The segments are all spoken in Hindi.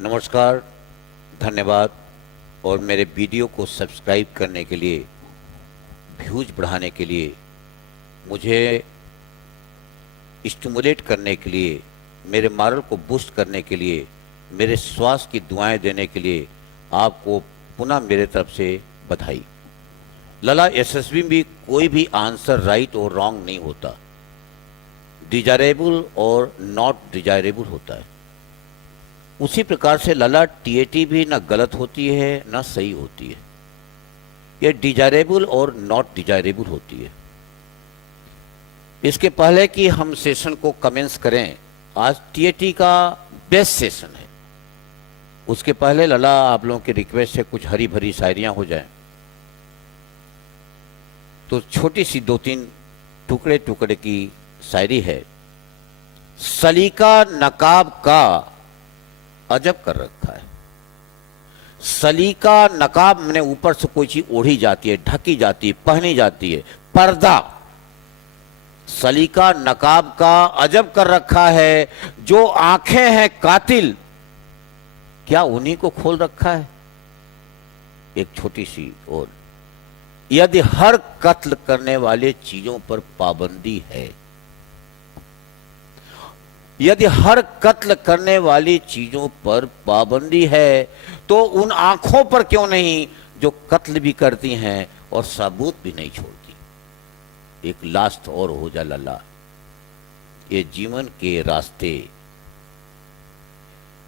नमस्कार, धन्यवाद और मेरे वीडियो को सब्सक्राइब करने के लिए, व्यूज बढ़ाने के लिए, मुझे स्टिमुलेट करने के लिए, मेरे मॉरल को बूस्ट करने के लिए, मेरे स्वास्थ्य की दुआएं देने के लिए आपको पुनः मेरे तरफ से बधाई। लला, एसएसबी में कोई भी आंसर राइट और रॉन्ग नहीं होता, डिजायरेबल और नॉट डिजायरेबल होता है। उसी प्रकार से लला टीएटी भी ना गलत होती है ना सही होती है, यह डिजायरेबल और नॉट डिजायरेबल होती है। इसके पहले कि हम सेशन को कमेंस करें, आज टीएटी का बेस्ट सेशन है। उसके पहले लला, आप लोगों की रिक्वेस्ट है कुछ हरी भरी शायरियां हो जाएं, तो छोटी सी 2-3 टुकड़े टुकड़े की शायरी है। सलीका नकाब का अजब कर रखा है। सलीका नकाब मैंने ऊपर से कोई चीज ओढ़ी जाती है, ढकी जाती है, पहनी जाती है, पर्दा। सलीका नकाब का अजब कर रखा है। जो आंखें हैं कातिल, क्या उन्हीं को खोल रखा है? एक छोटी सी और, यदि हर कत्ल करने वाले चीजों पर पाबंदी है, यदि हर कत्ल करने वाली चीजों पर पाबंदी है, तो उन आंखों पर क्यों नहीं जो कत्ल भी करती हैं और सबूत भी नहीं छोड़ती। एक लास्ट और हो जा लल्ला, ये जीवन के रास्ते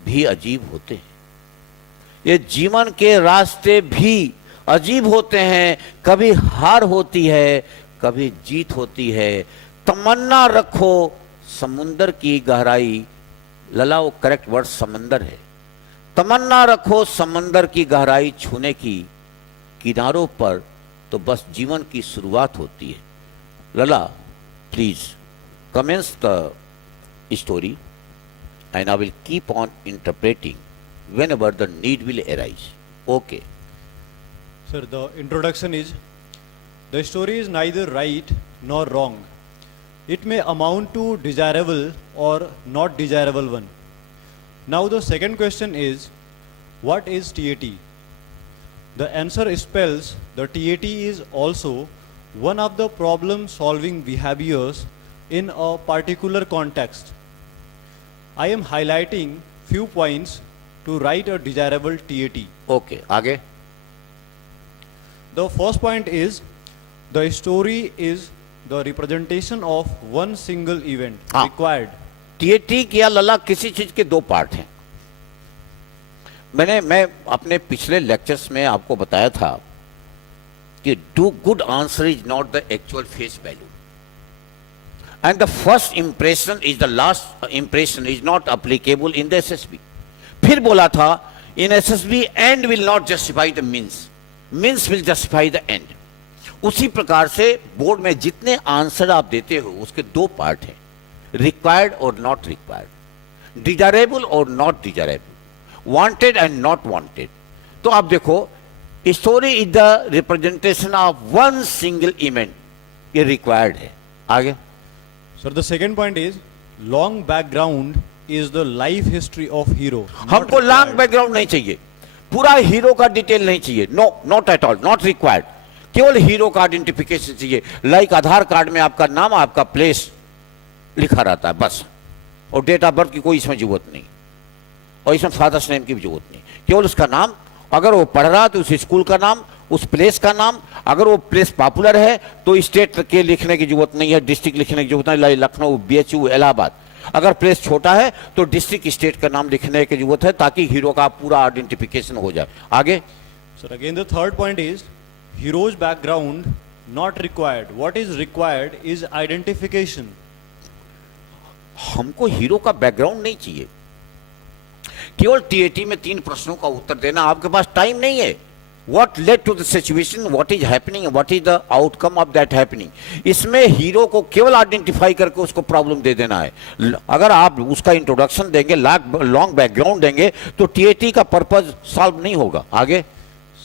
भी अजीब होते हैं, ये जीवन के रास्ते भी अजीब होते हैं। कभी हार होती है, कभी जीत होती है। तमन्ना रखो समुंदर की गहराई, लला वो करेक्ट वर्ड समंदर है। तमन्ना रखो समंदर की गहराई छूने की, किनारों पर तो बस जीवन की शुरुआत होती है। लला, please commence the story and I will keep on interpreting whenever the need will arise. Okay. Sir, the introduction is, the story is neither right nor wrong. It may amount to desirable or not desirable one. Now the second question is, what is TAT? The answer spells the TAT is also one of the problem solving behaviors in a particular context. I am highlighting few points to write a desirable TAT. Okay, आगे। The first point is, the story is the representation of one single event required. TAT क्या लला, किसी चीज के दो पार्ट हैं। मैं अपने पिछले लेक्चर्स में आपको बताया था कि do good answer is not the actual face value and the first impression is the last impression is not applicable in the SSB. फिर बोला था, in SSB and will not justify the means, means will justify the end. उसी प्रकार से बोर्ड में जितने आंसर आप देते हो उसके दो पार्ट हैं, रिक्वायर्ड और नॉट रिक्वायर्ड, डिजायरेबल और not desirable, wanted and not wanted. तो आप देखो, story is the representation of one single event, ये रिक्वायर्ड है। आगे। Sir, the second point is, long background is the life history of hero. हमको लॉन्ग बैकग्राउंड नहीं चाहिए, पूरा हीरो का डिटेल नहीं चाहिए, no, not at all, not required. केवल हीरो का आइडेंटिफिकेशन चाहिए। लाइक आधार कार्ड में आपका नाम, आपका प्लेस लिखा रहता है बस, और डेट ऑफ बर्थ की कोई इसमें जरूरत नहीं, और इसमें फादर्स नेम की भी जरूरत नहीं, केवल उसका नाम। अगर वो पढ़ रहा तो उस स्कूल का नाम, उस प्लेस का नाम। अगर वो प्लेस पॉपुलर है तो स्टेट के लिखने की जरूरत नहीं है, डिस्ट्रिक्ट लिखने की जरूरत नहीं, लाइक लखनऊ, बीएचयू, इलाहाबाद। अगर प्लेस छोटा है तो डिस्ट्रिक्ट स्टेट का नाम लिखने की जरूरत है, ताकि हीरो का पूरा आइडेंटिफिकेशन हो जाए। आगे। Sir, again the third point is, hero's background not required. What is required is identification. हमको हीरो का बैकग्राउंड नहीं चाहिए, केवल टीएटी में 3 प्रश्नों का उत्तर देना। आपके पास टाइम नहीं है। What led to the situation, what is happening, what is the outcome of that happening. इसमें हीरो को केवल आइडेंटिफाई करके उसको प्रॉब्लम दे देना है। अगर आप उसका इंट्रोडक्शन देंगे, लॉन्ग बैकग्राउंड देंगे, तो टीएटी का पर्पज सॉल्व नहीं होगा। आगे।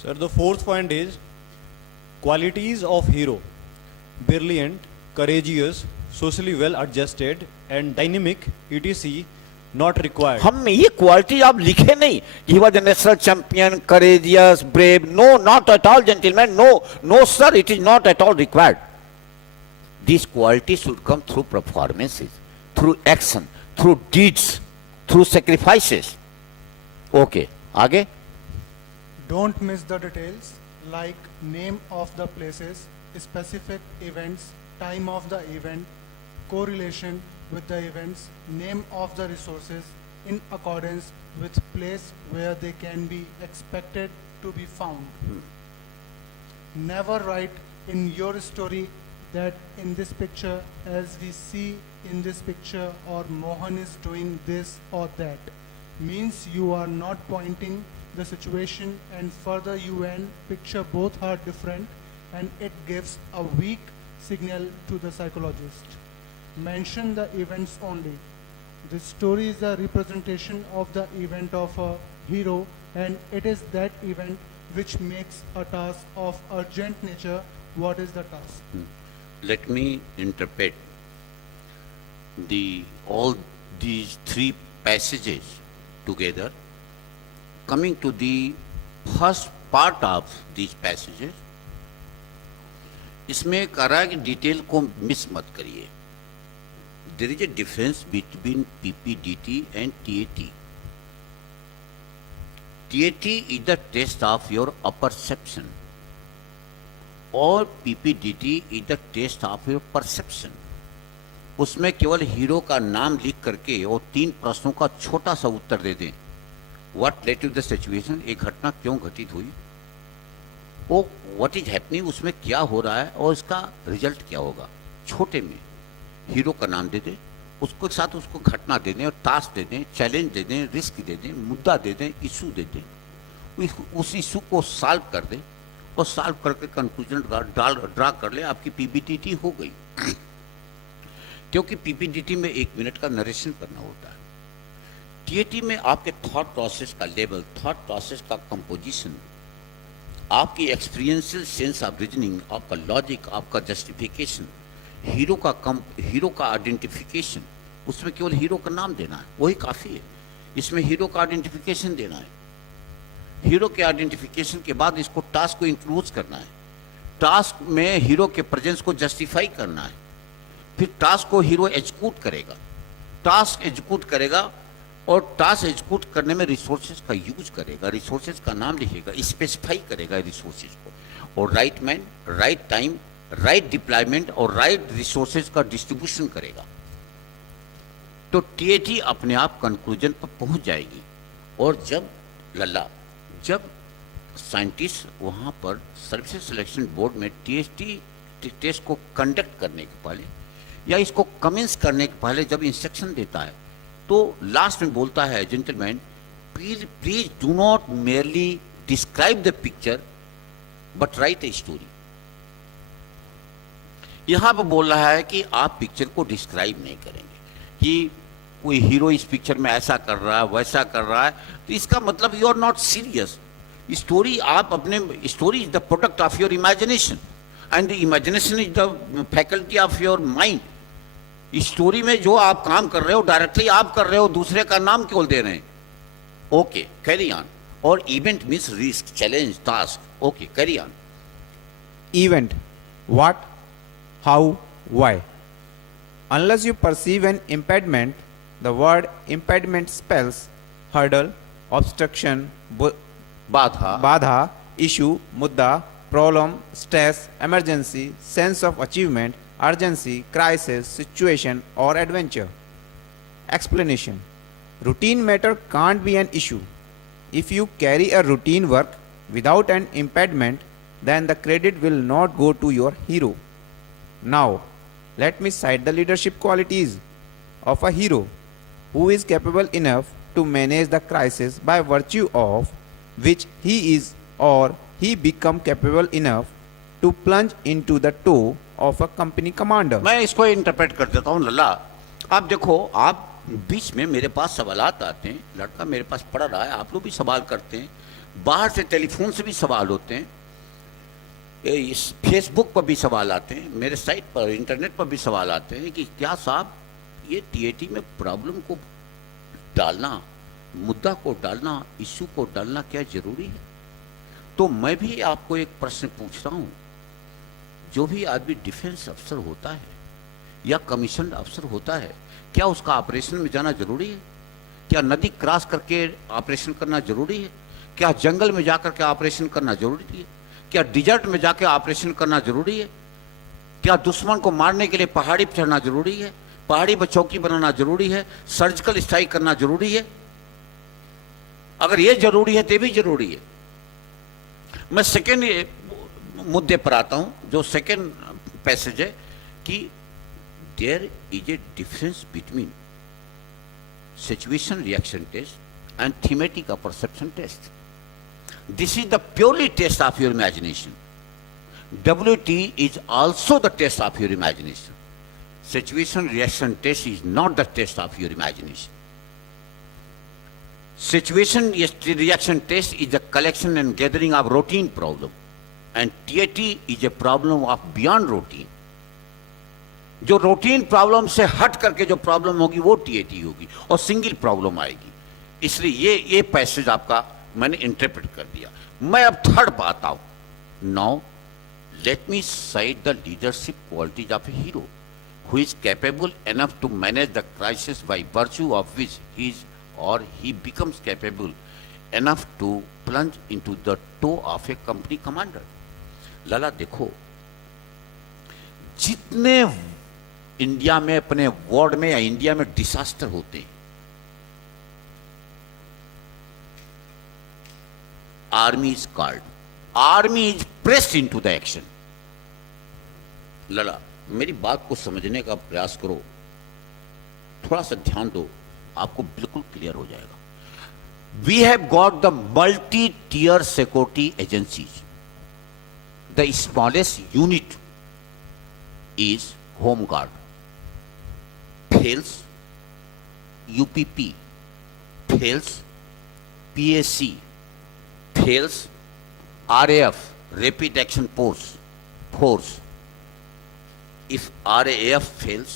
Sir, the fourth point is, qualities of hero: brilliant, courageous, socially well adjusted and dynamic, etc., not required. हम ये क्वालिटी आप लिखे नहीं, he was a national champion, courageous, brave, no, not at all gentleman, no sir, it is not at all required. These qualities should come through performances, through action, through deeds, through sacrifices. Okay, आगे. Don't miss the details like name of the places, specific events, time of the event, correlation with the events, name of the resources in accordance with place where they can be expected to be found. Never write in your story that in this picture, as we see in this picture, or Mohan is doing this or that, means you are not pointing the situation, and further you and picture both are different and it gives a weak signal to the psychologist. Mention the events only. The story is a representation of the event of a hero, and it is that event which makes a task of urgent nature. What is the task? Let me interpret all these three passages together. Coming to the first part of these passages, इसमें कह रहा है कि डिटेल को मिस मत करिए. There is a difference between PPDT and TAT. TAT is the test of your perception, और PPDT is the test of your perception. उसमें केवल हीरो का नाम लिख करके और 3 प्रश्नों का छोटा सा उत्तर दे दें. What led to the situation, एक घटना क्यों घटित हुई, वो व्हाट इज हैपनिंग, उसमें क्या हो रहा है और इसका रिजल्ट क्या होगा. छोटे में हीरो का नाम दे दें, उसके साथ उसको घटना दे दें और टास्क दे दें, चैलेंज दे दें, रिस्क दे दें, मुद्दा दे दें, इशू दे दें. उस इशू को सॉल्व कर दें और सॉल्व करके कंक्लूजन ड्रा कर ले, आपकी पीपीडीटी हो गई. क्योंकि पीपीडीटी में 1 मिनट का नरेशन करना होता है. टीएटी में आपके थॉट प्रोसेस का लेवल, थॉट प्रोसेस का कंपोजिशन, आपकी एक्सपीरियंशियल सेंस ऑफ रीजनिंग, आपका लॉजिक, आपका जस्टिफिकेशन, हीरो का आइडेंटिफिकेशन, उसमें केवल हीरो का नाम देना है, वही काफ़ी है. इसमें हीरो का आइडेंटिफिकेशन देना है. हीरो के आइडेंटिफिकेशन के बाद इसको टास्क को इंक्लूड करना है. टास्क में हीरो के प्रेजेंस को जस्टिफाई करना है. फिर टास्क को हीरो एग्जीक्यूट करेगा. टास्क एग्जीक्यूट करेगा और टास्क एग्जीक्यूट करने में रिसोर्सेज का यूज करेगा, रिसोर्सेज का नाम लिखेगा, स्पेसिफाई करेगा रिसोर्सेज को, और right man, right time, right deployment और राइट रिसोर्सेज का डिस्ट्रीब्यूशन करेगा. तो टीएटी अपने आप कंक्लूजन पर पहुंच जाएगी. और जब साइंटिस्ट वहाँ पर सर्विसेज सिलेक्शन बोर्ड में टीएसटी टेस्ट को कंडक्ट करने के पहले या इसको कमेंस करने के पहले जब इंस्ट्रक्शन देता है, तो लास्ट में बोलता है, gentleman please do not merely describe the picture but right a story. यहाँ पर बोल रहा है कि आप पिक्चर को डिस्क्राइब नहीं करेंगे कि कोई हीरो इस पिक्चर में ऐसा कर रहा है, वैसा कर रहा है, तो इसका मतलब you are not serious. Story आप अपने, story is the product of your imagination and the imagination is the faculty of your mind. Story में जो आप काम कर रहे हो डायरेक्टली आप कर रहे हो, दूसरे का नाम क्यों दे रहे हैं. Okay, carry on. और event means risk, challenge, task. Okay, carry on. Event. What, how, why. Unless you perceive an impediment, the word impediment spells hurdle, obstruction, बाधा, issue, mudda, problem, stress, emergency, sense of achievement, urgency, crisis, situation, or adventure. Explanation. Routine matter can't be an issue. If you carry a routine work without an impediment, then the credit will not go to your hero. Now, let me cite the leadership qualities of a hero who is capable enough to manage the crisis by virtue of which he is or he become capable enough to plunge into the toe of a company commander. मैं इसको इंटरप्रेट कर देता हूँ. लल्ला, आप देखो, आप बीच में मेरे पास सवालात आते हैं, लड़का मेरे पास पढ़ रहा है, आप लोग भी सवाल करते हैं, बाहर से टेलीफोन से भी सवाल होते हैं, इस फेसबुक पर भी सवाल आते हैं, मेरे साइट पर, इंटरनेट पर भी सवाल आते हैं कि क्या साहब ये टीएटी में प्रॉब्लम को डालना, मुद्दा को डालना, इश्यू को डालना क्या जरूरी है? तो मैं भी आपको एक प्रश्न पूछ रहा हूं, जो भी आदमी डिफेंस अफसर होता है या कमीशन अफसर होता है, क्या उसका ऑपरेशन में जाना जरूरी है? क्या नदी क्रॉस करके ऑपरेशन करना जरूरी है? क्या जंगल में जाकर के ऑपरेशन करना जरूरी है? क्या डिजर्ट में जाकर ऑपरेशन करना जरूरी है? क्या दुश्मन को मारने के लिए पहाड़ी पर चढ़ना जरूरी है? पहाड़ी पर चौकी बनाना जरूरी है? सर्जिकल स्ट्राइक करना जरूरी है? अगर ये जरूरी है तो भी जरूरी है। मैं सेकेंड मुद्दे पर आता हूं, जो सेकेंड पैसेज है कि there is a difference between situation reaction test and thematic perception test. This is the purely test of your imagination. WT is also the test of your imagination. Situation reaction test is not the test of your imagination. Situation reaction test is the collection and gathering of routine problem, and TAT is a problem of beyond routine. जो रूटीन प्रॉब्लम से हट करके जो प्रॉब्लम होगी वो TAT होगी और सिंगल प्रॉब्लम आएगी. इसलिए ये पैसेज आपका मैंने इंटरप्रेट कर दिया. मैं अब थर्ड पर आता हूं. Now let me cite the leadership qualities of a hero who is capable enough to manage the crisis, by virtue of which he becomes capable enough to plunge into the toe of a company commander. लाला देखो, जितने इंडिया में, अपने वर्ल्ड में या इंडिया में डिसास्टर होते हैं, army is called, army is pressed into the action. लला, मेरी बात को समझने का प्रयास करो, थोड़ा सा ध्यान दो, आपको बिल्कुल क्लियर हो जाएगा. We have got the multi tier security agencies. The smallest unit is home guard. Fails UPP, fails PAC, fails RAF, Rapid Action Force. If RAF fails,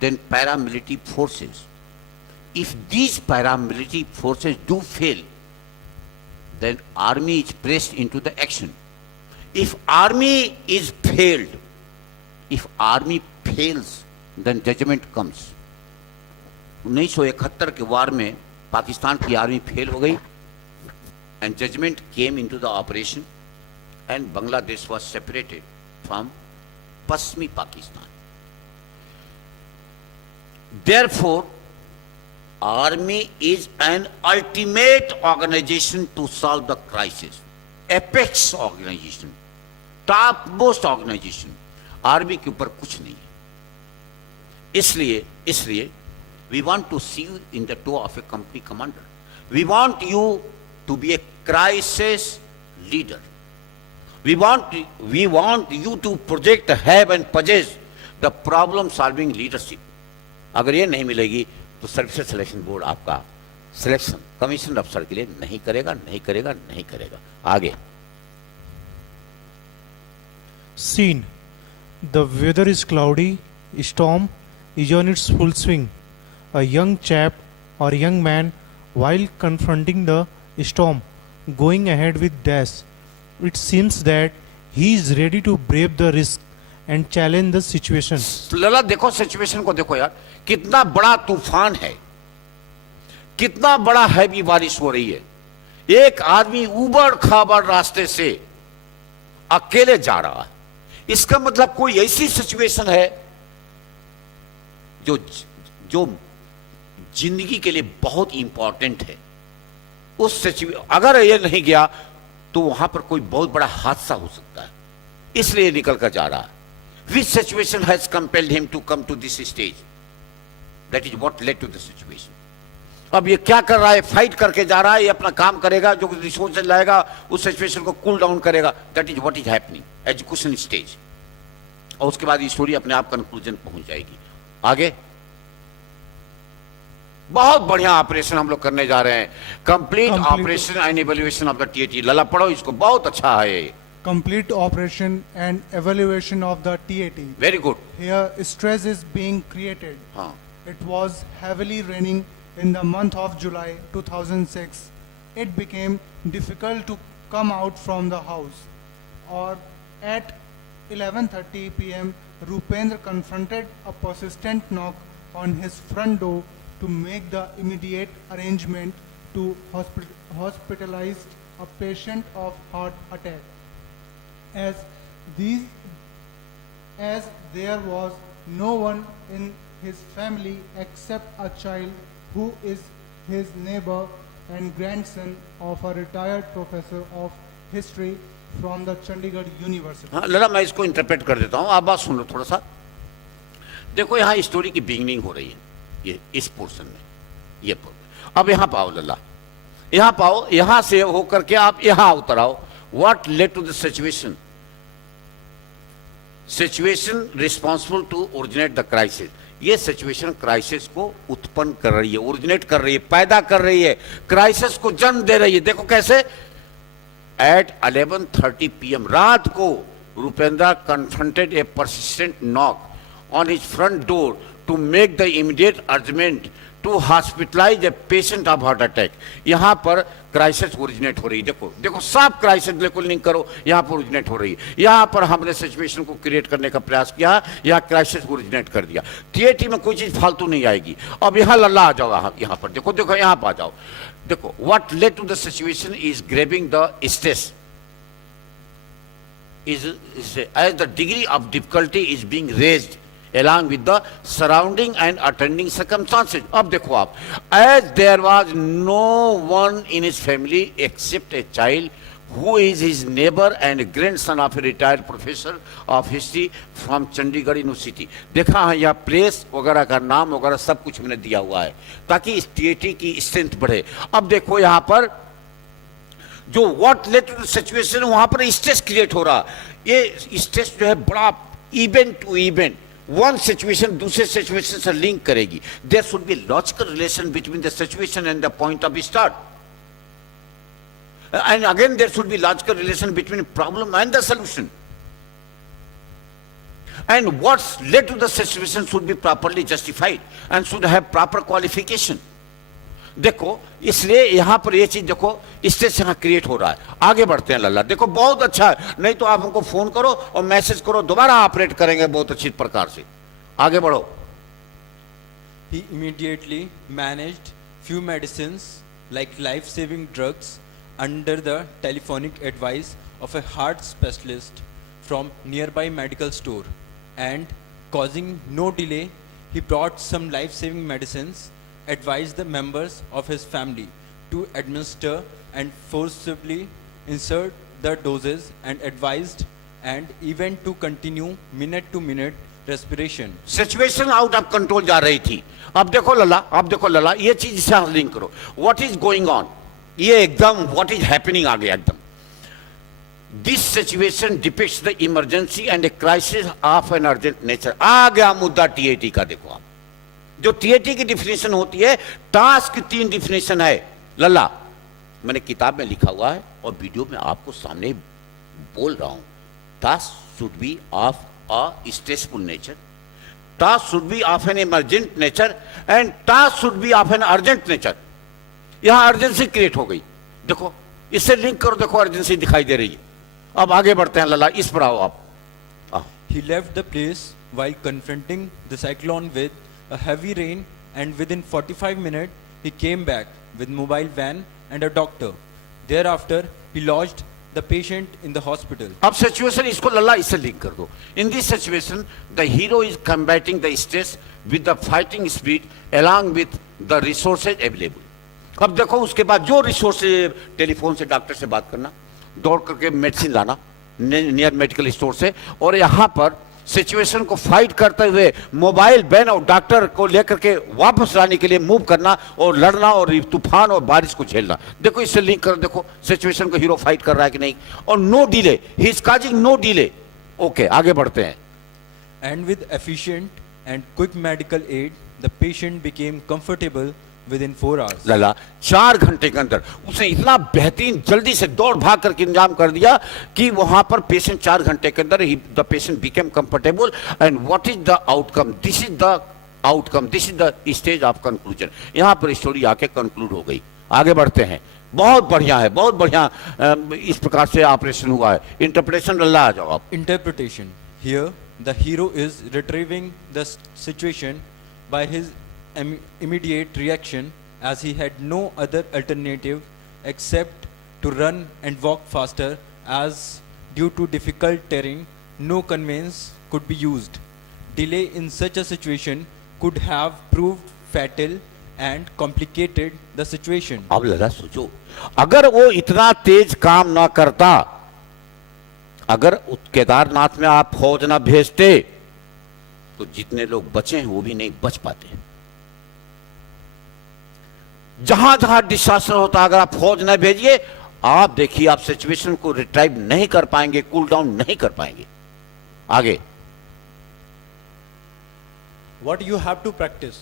then paramilitary forces. If these paramilitary forces do fail, then army is pressed into the action. If army fails, then judgment comes. 1971 के वार में पाकिस्तान की आर्मी फेल हो गई, and judgment came into the operation, and Bangladesh was separated from Pasmi Pakistan. Therefore, army is an ultimate organization to solve the crisis. Apex organization, topmost organization. Army के ऊपर कुछ नहीं है. इसलिए we want to see you in the toe of a company commander. We want you to be a crisis leader. We want you to project, have and possess the problem solving leadership. अगर ये नहीं मिलेगी तो सर्विसेज सिलेक्शन बोर्ड आपका सिलेक्शन कमीशन अफसर के लिए नहीं करेगा. आगे. Scene. The weather is cloudy. Storm is on its full swing. A young chap or young man, while confronting the storm, going ahead with dash. It seems that he is ready to brave the risk and challenge the situation. लला देखो, सिचुएशन को देखो यार, कितना बड़ा तूफान है, कितना बड़ा हैवी बारिश हो रही है. एक आदमी उबड़ खाबड़ रास्ते से अकेले जा रहा है. इसका मतलब कोई ऐसी सिचुएशन है जो जिंदगी के लिए बहुत इंपॉर्टेंट है. उस सिचुएशन अगर ये नहीं गया तो वहां पर कोई बहुत बड़ा हादसा हो सकता है. इसलिए निकल कर जा रहा है. Which situation has compelled him to come to this stage? That is what led to the situation. अब ये क्या कर रहा है? फाइट करके जा रहा है. ये अपना काम करेगा, जो रिसोर्सेज लाएगा उस सिचुएशन को कूल डाउन करेगा. That is what is happening education stage. और उसके बाद ये स्टोरी अपने आप कंक्लूजन पहुंच जाएगी. आगे बहुत बढ़िया ऑपरेशन हम लोग करने जा रहे हैं. Complete operation and evaluation of the TAT. लला पढ़ो इसको, बहुत अच्छा है. Complete operation and evaluation of the TAT. Very good. Here stress is being created. हाँ. It was heavily raining in the month of July 2006, it became difficult to come out from the house. Or at 11:30 p.m., Rupendra confronted a persistent knock on his front door to make the immediate arrangement to hospitalize a patient of heart attack. As these as there was no one in his family except a child who is his neighbor and grandson of a retired professor of history from the Chandigarh University. हाँ लड़ा, मैं इसको इंटरप्रेट कर देता हूँ, आप बात सुन लो थोड़ा सा। देखो यहाँ स्टोरी की बिगिनिंग हो रही है, ये इस पोर्शन में, ये अब यहाँ पाओ लल्ला, यहाँ पाओ, यहाँ से होकर के आप यहाँ उतर आओ। What led to the situation? Situation responsible to originate the crisis. ये सिचुएशन क्राइसिस को उत्पन्न कर रही है, ओरिजिनेट कर रही है, पैदा कर रही है, क्राइसिस को जन्म दे रही है। देखो कैसे, एट 11:30 PM रात को Rupendra confronted A persistent knock on his front door to make the immediate arrangement to hospitalize a patient of heart attack. यहाँ पर क्राइसिस ओरिजिनेट हो रही है। देखो देखो साफ क्राइसिस बिल्कुल लिंक करो, यहाँ पर ओरिजिनेट हो रही है। यहाँ पर हमने सिचुएशन को क्रिएट करने का प्रयास किया, यहाँ क्राइसिस ओरिजिनेट कर दिया। टीएटी में कोई चीज फालतू नहीं आएगी। अब यहाँ लल्ला आ जाओ, यहाँ पर देखो देखो यहाँ पर आ जाओ। देखो what led to the situation is grabbing the stress is as the degree of difficulty is being raised along with the surrounding and attending circumstances. अब देखो आप, as there was no one in his family except a child who is his neighbor and grandson of a retired professor of history from Chandigarh University. देखा है यहाँ प्लेस वगैरह का नाम वगैरह सब कुछ मैंने दिया हुआ है ताकि इस टीएटी की स्ट्रेंथ बढ़े। अब देखो यहाँ पर जो what led to the situation, वहां पर स्ट्रेस क्रिएट हो रहा। ये स्ट्रेस जो है बड़ा event to event, one situation दूसरे सिचुएशन से लिंक करेगी। There should be logical relation between the situation and the point of start, and again there should be logical relation between problem and the solution, and what's led to the situation should be properly justified and should have proper qualification. देखो इसलिए यहां पर ये चीज देखो, स्ट्रेस यहां क्रिएट हो रहा है। आगे बढ़ते हैं लल्ला, देखो बहुत अच्छा है, नहीं तो आप हमको फोन करो और मैसेज करो, दोबारा ऑपरेट करेंगे बहुत अच्छी प्रकार से। आगे बढ़ो। He immediately managed few medicines like life-saving drugs under the telephonic advice of a heart specialist from nearby medical store, and causing no delay, he brought some life-saving medicines, advised the members of his family to administer and forcibly insert the doses, and advised and even to continue minute to minute respiration. Situation out of control जा रही थी। अब देखो लल्ला, अब देखो लल्ला, ये चीज से लिंक करो, व्हाट इज गोइंग ऑन, ये एकदम व्हाट इज हैपनिंग आ गया एकदम। This situation depicts the emergency and a crisis of an urgent nature. आ गया मुद्दा टीएटी का। देखो आप, जो टीएटी की डिफिनेशन होती है, टास्क की 3 डिफिनेशन है लल्ला, मैंने किताब में लिखा हुआ है और वीडियो में आपको सामने बोल रहा हूं। Task should be of a stressful nature, task should be of an emergent nature, and task should be of an urgent nature. यहां अर्जेंसी क्रिएट हो गई। देखो इससे लिंक करो, देखो अर्जेंसी दिखाई दे रही है। अब आगे बढ़ते हैं लल्ला, इस पर आओ आप। He left the place while confronting the cyclone with a heavy rain, and within 45 minutes he came back with mobile van and a doctor. Thereafter he lodged the patient in the hospital. अब सिचुएशन इसको लल्ला इससे लिंक कर दो। In this situation the hero is combating the stress with the fighting speed along with the resources available. अब देखो उसके बाद जो रिसोर्सेज, टेलीफोन से डॉक्टर से बात करना, दौड़ करके मेडिसिन लाना नियर मेडिकल स्टोर से, और यहाँ पर सिचुएशन को फाइट करते हुए मोबाइल वैन और डॉक्टर को लेकर के वापस लाने के लिए मूव करना और लड़ना और तूफान और बारिश को झेलना। देखो इससे लिंक कर, देखो सिचुएशन को हीरो फाइट कर रहा है कि नहीं, और no delay, he is causing no delay. Okay आगे बढ़ते हैं। And with efficient and quick medical aid, the patient became comfortable within 4 hours. लला 4 घंटे के अंदर उसने इतना बेहतरीन जल्दी से दौड़ भाग करके इंतजाम कर दिया कि वहां पर पेशेंट 4 घंटे के अंदर the patient became comfortable. And what is the outcome? This is the outcome, this is the stage of conclusion. यहां पर स्टोरी आके कंक्लूड हो गई। आगे बढ़ते हैं। बहुत बढ़िया है, बहुत बढ़िया इस प्रकार से ऑपरेशन हुआ है। इंटरप्रिटेशन लल्ला आ जाओ आप। Interpretation. Here, the hero is retrieving the situation by his immediate reaction, as he had no other alternative except to run and walk faster, as due to difficult terrain, no conveyance could be used. Delay in such a situation could have proved fatal and complicated the situation. अब लल्ला सोचो, अगर वो इतना तेज काम ना करता, अगर केदारनाथ में आप फौज ना भेजते, तो जितने लोग बचे हैं वो भी नहीं बच पाते। जहां जहां डिसास्टर होता, अगर आप फौज ना भेजिए, आप देखिए आप सिचुएशन को रिट्राइव नहीं कर पाएंगे, कूल डाउन नहीं कर पाएंगे। आगे What you have to practice?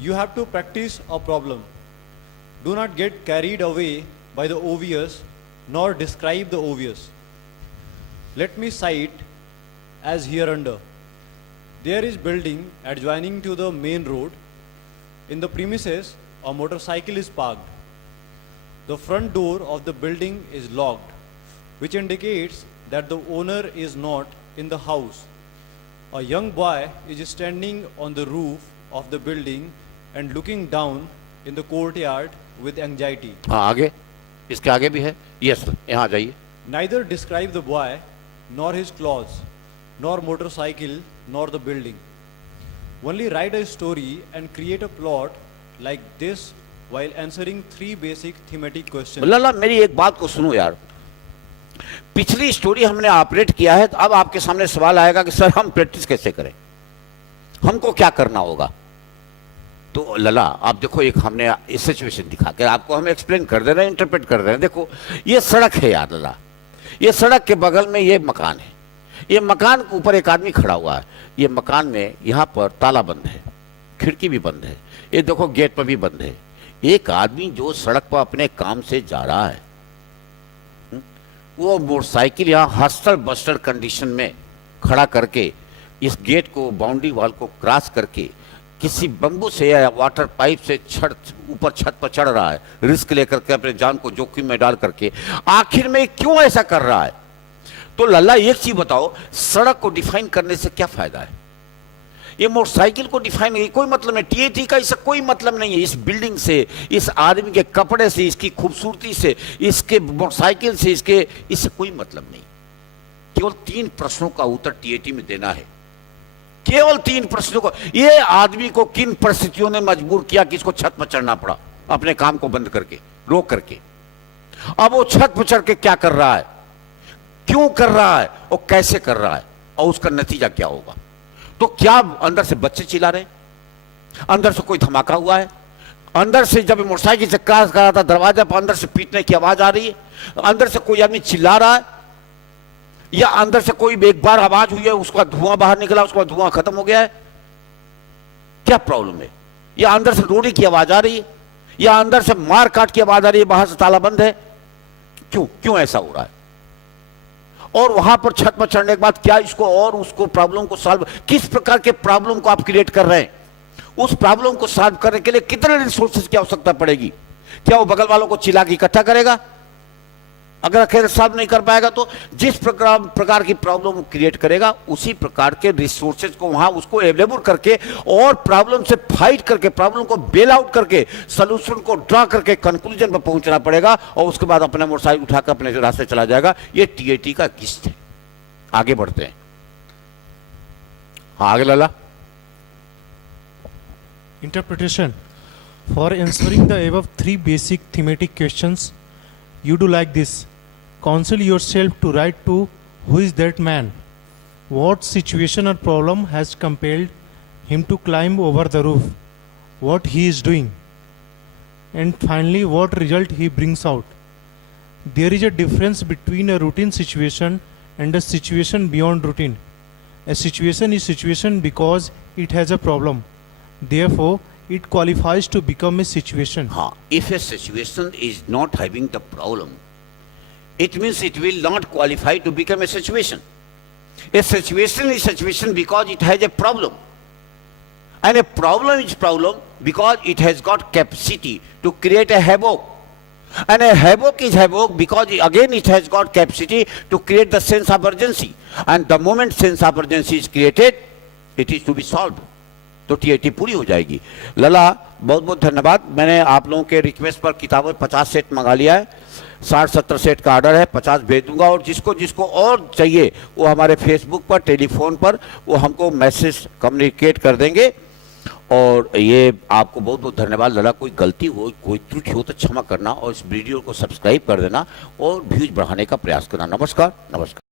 You have to practice a problem. Do not get carried away by the obvious, nor describe the obvious. Let me cite as hereunder. There is building adjoining to the main road. In the premises, a motorcycle is parked. The front door of the building is locked, which indicates that the owner is not in the house. A young boy is standing on the roof of the building and looking down in the courtyard with anxiety. हाँ आगे, इसके आगे भी है। यस, यहाँ आ जाइए। Neither describe the boy, nor his clothes, nor motorcycle, nor the building. Only write a story and create a plot like this while answering 3 basic thematic questions. लल्ला मेरी एक बात को सुनो यार। पिछली स्टोरी हमने ऑपरेट किया है, तो अब आपके सामने सवाल आएगा कि सर हम प्रैक्टिस कैसे करें, हमको क्या करना होगा। तो लल्ला आप देखो, एक हमने इस सिचुएशन दिखा के आपको हम एक्सप्लेन कर दे रहे हैं, इंटरप्रेट कर दे रहे हैं। देखो ये सड़क है यार लल्ला, ये सड़क के बगल में ये मकान है, ये मकान के ऊपर एक आदमी खड़ा हुआ है। ये मकान में यहाँ पर ताला बंद है, खिड़की भी बंद है, ये देखो गेट पर भी बंद है। एक आदमी जो सड़क पर अपने काम से जा रहा है, वो मोटरसाइकिल यहाँ हस्टर बस्टर कंडीशन में खड़ा करके इस गेट को, बाउंड्री वॉल को क्रॉस करके किसी बम्बू से या वाटर पाइप से ऊपर छत पर चढ़ रहा है, रिस्क लेकर के अपने जान को जोखिम में डाल करके। आखिर में क्यों ऐसा कर रहा है? तो लल्ला एक चीज बताओ, सड़क को डिफाइन करने से क्या फायदा है? ये मोटरसाइकिल को डिफाइन नहीं, कोई मतलब नहीं, टीएटी का इससे कोई मतलब नहीं है। इस बिल्डिंग से, इस आदमी के कपड़े से, इसकी खूबसूरती से, इसके मोटरसाइकिल से, इससे कोई मतलब नहीं। केवल 3 प्रश्नों का उत्तर टीएटी में देना है, केवल 3 प्रश्नों को। ये आदमी को किन परिस्थितियों ने मजबूर किया कि इसको छत पर चढ़ना पड़ा, अपने काम को बंद करके, रोक करके। अब वो छत पर चढ़ के क्या कर रहा है, क्यों कर रहा है और कैसे कर रहा है, और उसका नतीजा क्या होगा। तो क्या अंदर से बच्चे चिल्ला रहे हैं, अंदर से कोई धमाका हुआ है, अंदर से जब मोटरसाइकिल से क्रॉस कर रहा था दरवाजा पर अंदर से पीटने की आवाज आ रही है, अंदर से कोई आदमी चिल्ला रहा है, या अंदर से कोई एक बार आवाज हुई है, उसका धुआं बाहर निकला, उसका धुआं खत्म हो गया है, क्या प्रॉब्लम है? या अंदर से रोड़ी की आवाज आ रही है, या अंदर से मार काट की आवाज आ रही है, बाहर से ताला बंद है, क्यों ऐसा हो रहा है? और वहां पर छत पर चढ़ने के बाद क्या इसको और उसको प्रॉब्लम को सॉल्व, किस प्रकार के प्रॉब्लम को आप क्रिएट कर रहे हैं, उस प्रॉब्लम को सॉल्व करने के लिए कितने रिसोर्सेज की आवश्यकता पड़ेगी? क्या वो बगल वालों को चिल्ला के इकट्ठा करेगा? अगर अकेले सॉल्व नहीं कर पाएगा तो जिस प्रकार की प्रॉब्लम क्रिएट करेगा, उसी प्रकार के रिसोर्सेज को वहां उसको अवेलेबल करके और प्रॉब्लम से फाइट करके, प्रॉब्लम को बेल आउट करके, सोल्यूशन को ड्रा करके कंक्लूजन पर पहुंचना पड़ेगा, और उसके बाद अपना मोटरसाइकिल उठाकर अपने रास्ते चला जाएगा। ये टीएटी का किस्त है। आगे बढ़ते हैं। हाँ आगे लला। Interpretation. For answering the above 3 basic thematic questions, you do like this. Counsel yourself to write to who is that man, what situation or problem has compelled him to climb over the roof, what he is doing, and finally what result he brings out. There is a difference between a routine situation and a situation beyond routine. A situation is situation because it has a problem. Therefore, it qualifies to become a situation. हाँ, if a situation is not having the problem, it means it will not qualify to become a situation. A situation is situation because it has a problem. And a problem is problem because it has got capacity to create a havoc. And a havoc is havoc because again it has got capacity to create the sense of urgency. And the moment sense of urgency is created, it is to be solved. तो टीआईटी पूरी हो जाएगी। लला बहुत बहुत धन्यवाद। मैंने आप लोगों के रिक्वेस्ट पर किताबें 50 सेट मंगा लिया है, 60-70 सेट का ऑर्डर है, 50 भेज दूंगा। और जिसको जिसको और चाहिए वो हमारे फेसबुक पर, टेलीफोन पर वो हमको मैसेज कम्युनिकेट कर देंगे। और ये आपको बहुत बहुत धन्यवाद। लला कोई गलती हो, कोई त्रुटि हो तो क्षमा करना और इस वीडियो को सब्सक्राइब कर देना और व्यूज बढ़ाने का प्रयास करना। नमस्कार नमस्कार।